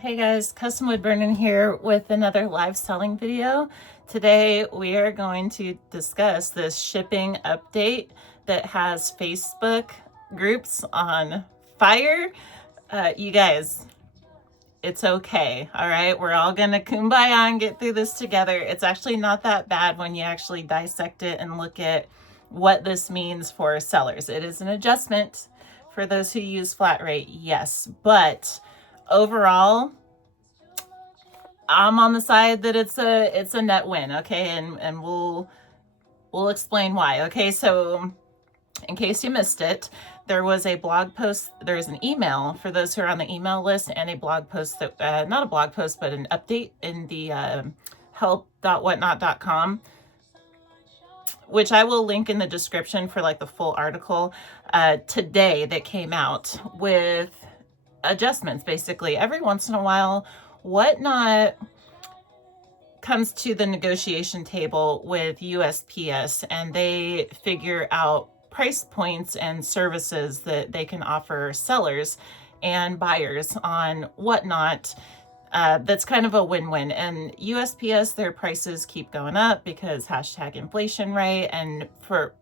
Hey guys, Custom Wood Burning here with another live selling video. Today we are going to discuss this shipping update that has Facebook groups on fire. You guys, it's okay, all right? We're all gonna kumbaya and get through this together. It's actually not that bad when you actually dissect it and look at what this means for sellers. It is an adjustment for those who use flat rate, yes, but overall, I'm on the side that it's a net win, okay? And we'll explain why. Okay, so in case you missed it, there was a blog post, there's an email for those who are on the email list, and a blog post that not a blog post, but an update in the help.whatnot.com, which I will link in the description for like the full article today, that came out with adjustments. Basically, every once in a while, Whatnot comes to the negotiation table with USPS and they figure out price points and services that they can offer sellers and buyers on Whatnot. That's kind of a win-win. And USPS, their prices keep going up because hashtag inflation, right? And for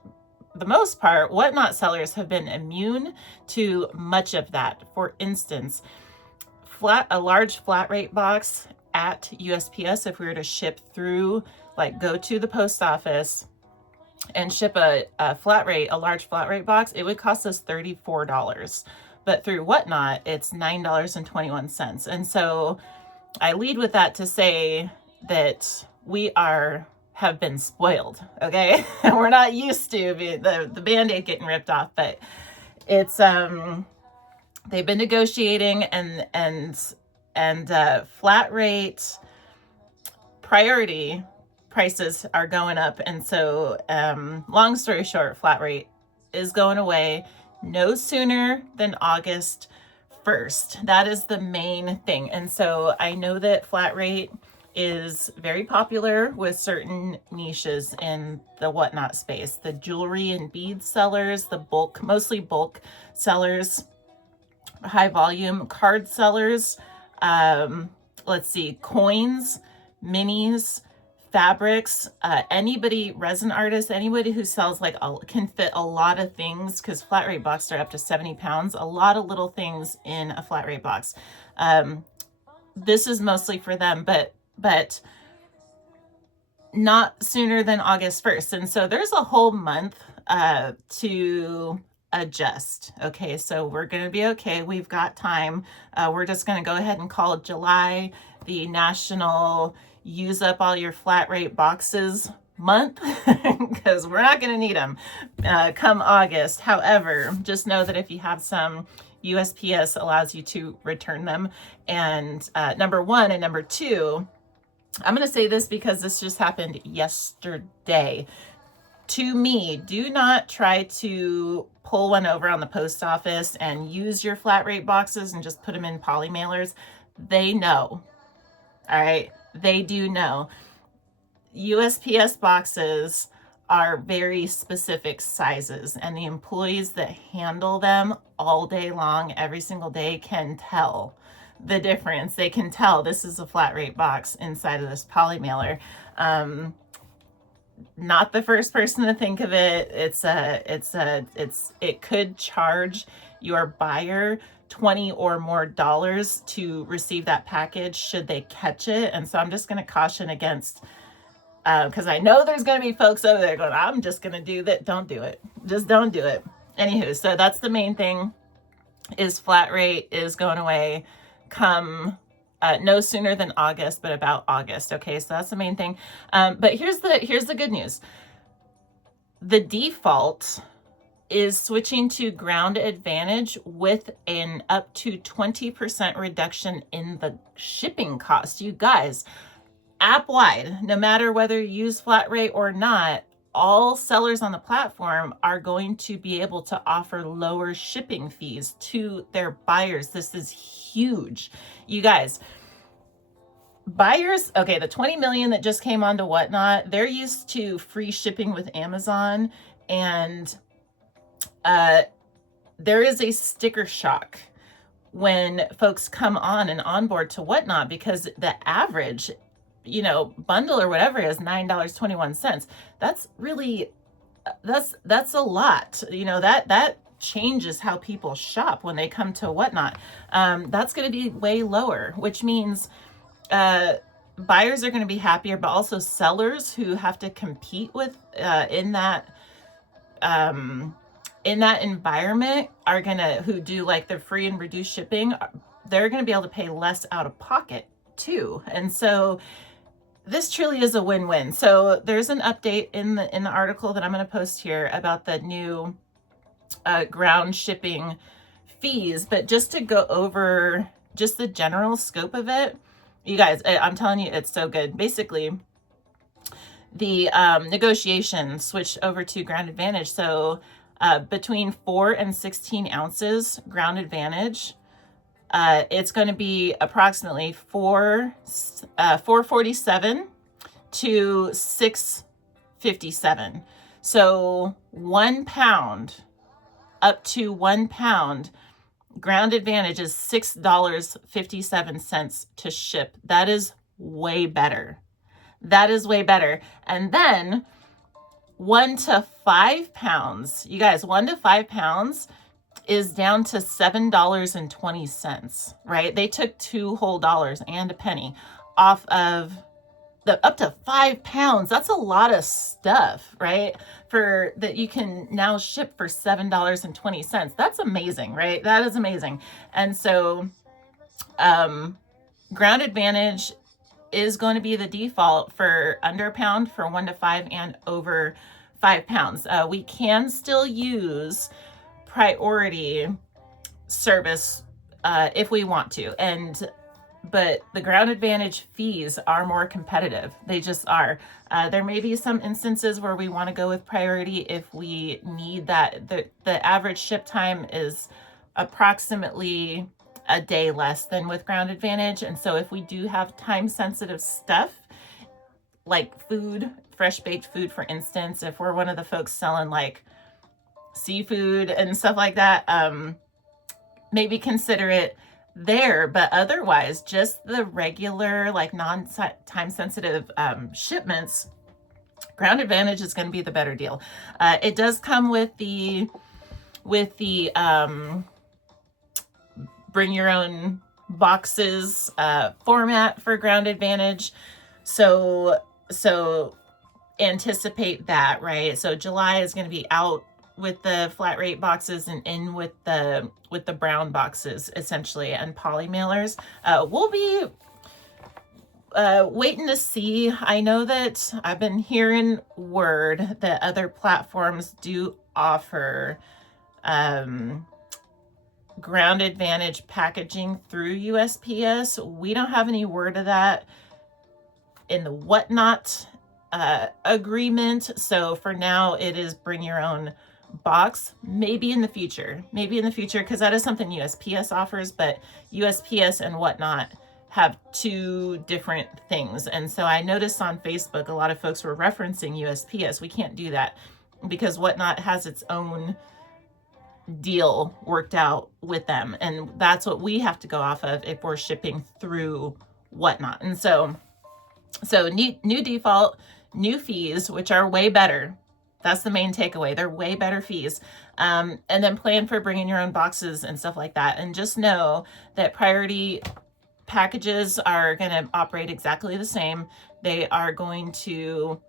the most part, Whatnot sellers have been immune to much of that. For instance, a large flat rate box at USPS, if we were to ship through, like go to the post office and ship a large flat rate box, it would cost us $34. But through Whatnot, it's $9.21. And so I lead with that to say that we have been spoiled, okay? We're not used to the Band-Aid getting ripped off, but it's they've been negotiating and flat rate priority prices are going up. And so long story short, flat rate is going away no sooner than August 1st. That is the main thing. And so I know that flat rate is very popular with certain niches in the Whatnot space, the jewelry and beads sellers, mostly bulk sellers, high volume card sellers, let's see, coins, minis, fabrics, resin artists, anybody who sells can fit a lot of things, because flat rate boxes are up to 70 pounds, a lot of little things in a flat rate box. This is mostly for them, but not sooner than August 1st. And so there's a whole month to adjust. Okay, so we're going to be okay. We've got time. We're just going to go ahead and call July the National Use Up All Your Flat Rate Boxes month, because we're not going to need them come August. However, just know that if you have some, USPS allows you to return them. And number one, and number two, I'm going to say this because this just happened yesterday. To me, do not try to pull one over on the post office and use your flat rate boxes and just put them in poly mailers. They know. All right. They do know. USPS boxes are very specific sizes, and the employees that handle them all day long, every single day, can tell the difference. They can tell this is a flat rate box inside of this poly mailer. Not the first person to think of it. It could charge your buyer $20 or more to receive that package should they catch it. And so I'm just going to caution against, because I know there's going to be folks over there going, I'm just going to do that. Don't do it. Just don't do it. Anywho, so that's the main thing, is flat rate is going away come no sooner than August, but about August. Okay, so that's the main thing. But here's the good news. The default is switching to Ground Advantage with an up to 20% reduction in the shipping cost. You guys, app wide, no matter whether you use flat rate or not, all sellers on the platform are going to be able to offer lower shipping fees to their buyers. This is huge. You guys, buyers, okay, the 20 million that just came onto Whatnot, they're used to free shipping with Amazon, and there is a sticker shock when folks come on and onboard to Whatnot, because the average, bundle or whatever is $9.21. That's really, that's a lot. That changes how people shop when they come to Whatnot. That's going to be way lower, which means buyers are going to be happier, but also sellers who have to compete with in that environment who do like the free and reduced shipping, they're going to be able to pay less out of pocket too. And so this truly is a win-win. So there's an update in the article that I'm going to post here about the new ground shipping fees, but just to go over just the general scope of it, you guys, I'm telling you, it's so good. Basically, the negotiation switched over to Ground Advantage. So between 4 and 16 ounces Ground Advantage, it's going to be approximately $4.47 to $6.57. So 1 pound, up to 1 pound, Ground Advantage is $6.57 to ship. That is way better. That is way better. And then 1 to 5 pounds, you guys, 1 to 5 pounds is down to $7.20, right? They took 2 whole dollars and a penny off of the up to 5 pounds. That's a lot of stuff, right? For that you can now ship for $7.20. That's amazing, right? That is amazing. And so Ground Advantage is going to be the default for under a pound, for 1 to 5, and over 5 pounds. We can still use priority service if we want to, but the Ground Advantage fees are more competitive. They just are. There may be some instances where we want to go with priority if we need that. The average ship time is approximately a day less than with Ground Advantage. And so if we do have time sensitive stuff like food, fresh baked food, for instance, if we're one of the folks selling like seafood and stuff like that, maybe consider it there. But otherwise, just the regular, like non-time sensitive shipments, Ground Advantage is going to be the better deal. It does come with the bring your own boxes format for Ground Advantage. So anticipate that, right? So July is going to be out with the flat rate boxes and in with the brown boxes, essentially, and poly mailers. We'll be waiting to see. I know that I've been hearing word that other platforms do offer Ground Advantage packaging through USPS. We don't have any word of that in the Whatnot agreement. So for now, it is bring your own box. Maybe in the future, because that is something USPS offers, but USPS and Whatnot have 2 different things. And so I noticed on Facebook, a lot of folks were referencing USPS. We can't do that because Whatnot has its own deal worked out with them. And that's what we have to go off of if we're shipping through Whatnot. And so new default, new fees, which are way better. That's the main takeaway. They're way better fees. And then plan for bringing your own boxes and stuff like that. And just know that priority packages are going to operate exactly the same. They are going to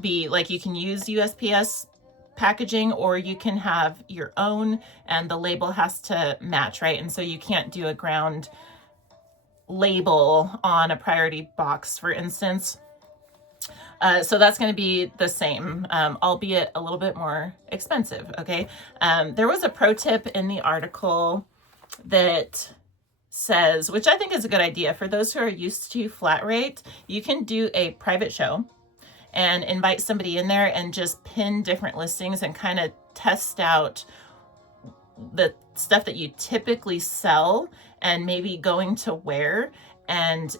be like, you can use USPS packaging or you can have your own, and the label has to match, right? And so you can't do a ground label on a priority box, for instance. So that's going to be the same, albeit a little bit more expensive. Okay. There was a pro tip in the article that says, which I think is a good idea for those who are used to flat rate, you can do a private show and invite somebody in there and just pin different listings and kind of test out the stuff that you typically sell and maybe going to where, and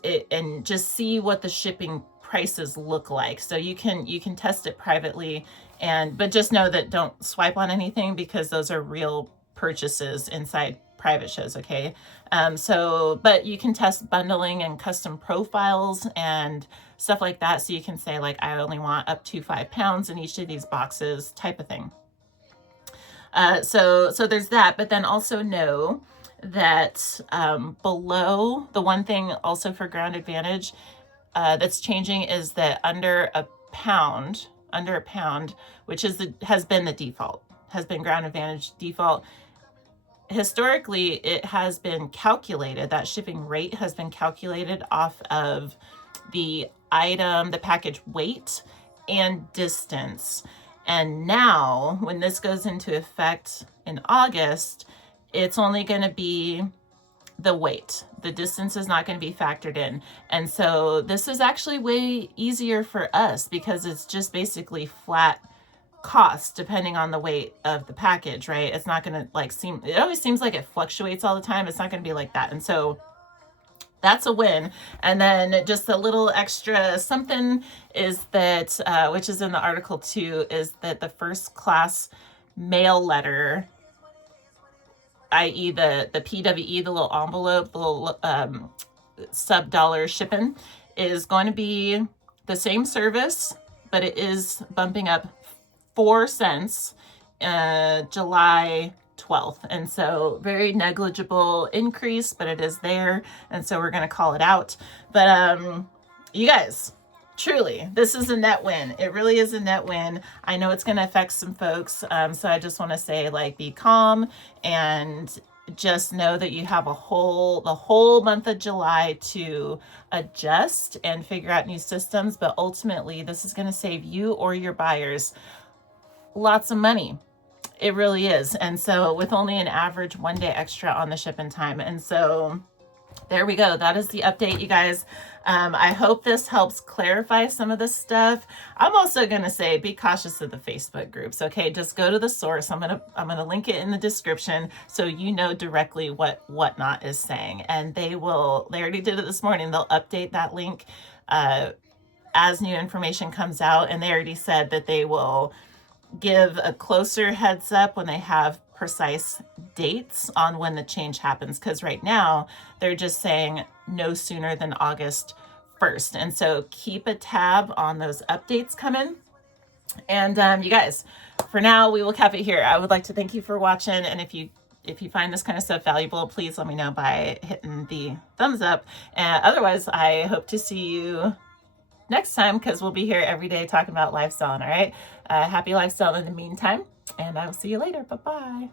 just see what the shipping prices look like. So you can test it privately, but just know that don't swipe on anything because those are real purchases inside private shows, okay? But you can test bundling and custom profiles and stuff like that. So you can say like, I only want up to 5 pounds in each of these boxes type of thing. So there's that, but then also know that below, the one thing also for Ground Advantage that's changing is that under a pound, which has been the default, has been Ground Advantage default. Historically, it has been calculated, that shipping rate has been calculated off of the item, the package weight and distance. And now, when this goes into effect in August, it's only going to be the weight. The distance is not going to be factored in. And so this is actually way easier for us because it's just basically flat cost depending on the weight of the package, right? It's not going to like it always seems like it fluctuates all the time. It's not going to be like that. And so that's a win. And then just a little extra something is that, which is in the article too, is that the first class mail letter, i.e. the PWE, the little envelope, the little sub-dollar shipping, is going to be the same service, but it is bumping up 4 cents July 12th. And so very negligible increase, but it is there. And so we're going to call it out. But you guys, truly, this is a net win. It really is a net win. I know it's going to affect some folks. So I just want to say, like, be calm and just know that you have the whole month of July to adjust and figure out new systems. But ultimately, this is going to save you or your buyers lots of money. It really is. And so with only an average 1 day extra on the shipping time. And so there we go. That is the update, you guys. I hope this helps clarify some of this stuff. I'm also going to say, be cautious of the Facebook groups. Okay. Just go to the source. I'm going to link it in the description so you know directly what Whatnot is saying. And they already did it this morning. They'll update that link, as new information comes out. And they already said that they will give a closer heads up when they have precise dates on when the change happens, because right now they're just saying no sooner than August 1st. And so keep a tab on those updates coming. And you guys, for now, we will cap it here. I would like to thank you for watching. And if you find this kind of stuff valuable, please let me know by hitting the thumbs up. And otherwise, I hope to see you next time, because we'll be here every day talking about lifestyle. All right. Happy lifestyle in the meantime, and I will see you later. Bye-bye.